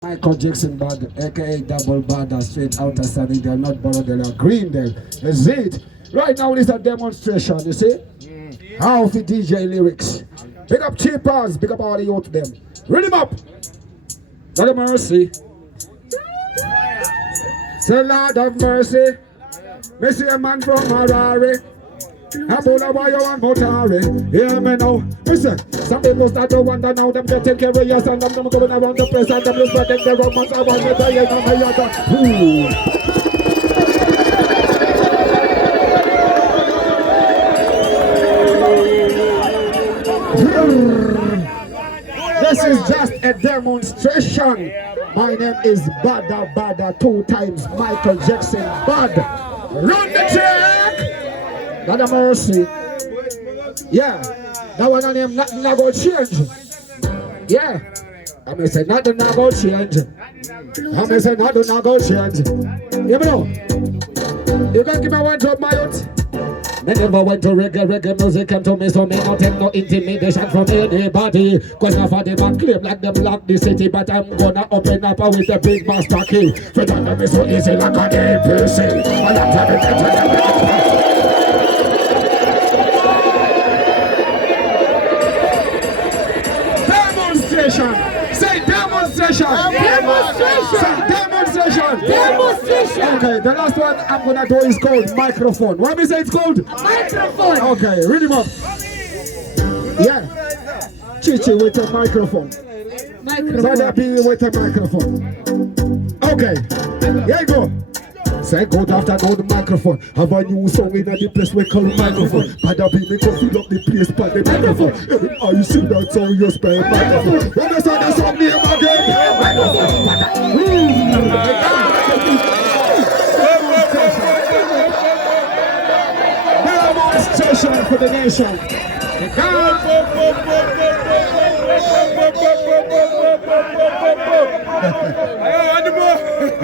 Michael Jackson Bad, aka Double Bad, straight out of Sunny, they're not borrowed, they're green, that's it. Right now, it's a demonstration, you see? How for DJ lyrics. Big up Chipaz, big up all the youth them. Read him up. Lord of mercy. Say Lord of mercy. Me see a man from Harare. I'm all about you and Mhloro. Hear me now. Listen, some people start to wonder now them getting curious and them going around the place and them just spreading the romance. I want to tell you now, my This is just a demonstration. My name is Bada Bada, 2 times Michael Jackson Bad. Run the track! God of mercy. Yeah. That one on him, nothing not going to change. Yeah. I may say nothing not going to change. I may say nothing not going to change. You know? You can give me one job, my youth. Me never went to reggae music and to me, so me not take no intimidation from anybody. Cause half of them a claim like them lock the city, but I'm gonna open up with the big master key. For that me so easy like an APC. And I'm telling you. Say demonstration. Demonstration. Say demonstration. Demonstration. Okay, the last one I'm gonna do is called microphone. What do we say it's called? A microphone. Okay, read him up. Yeah. Chichy with a microphone. Microphone. Be with a microphone. Okay, here you go. Say good after go the microphone. Have a new song in the place we call microphone. Bada be me come fill up the place by the microphone. Are you see that song you spell microphone? When you start the song name again, demonstration for the nation.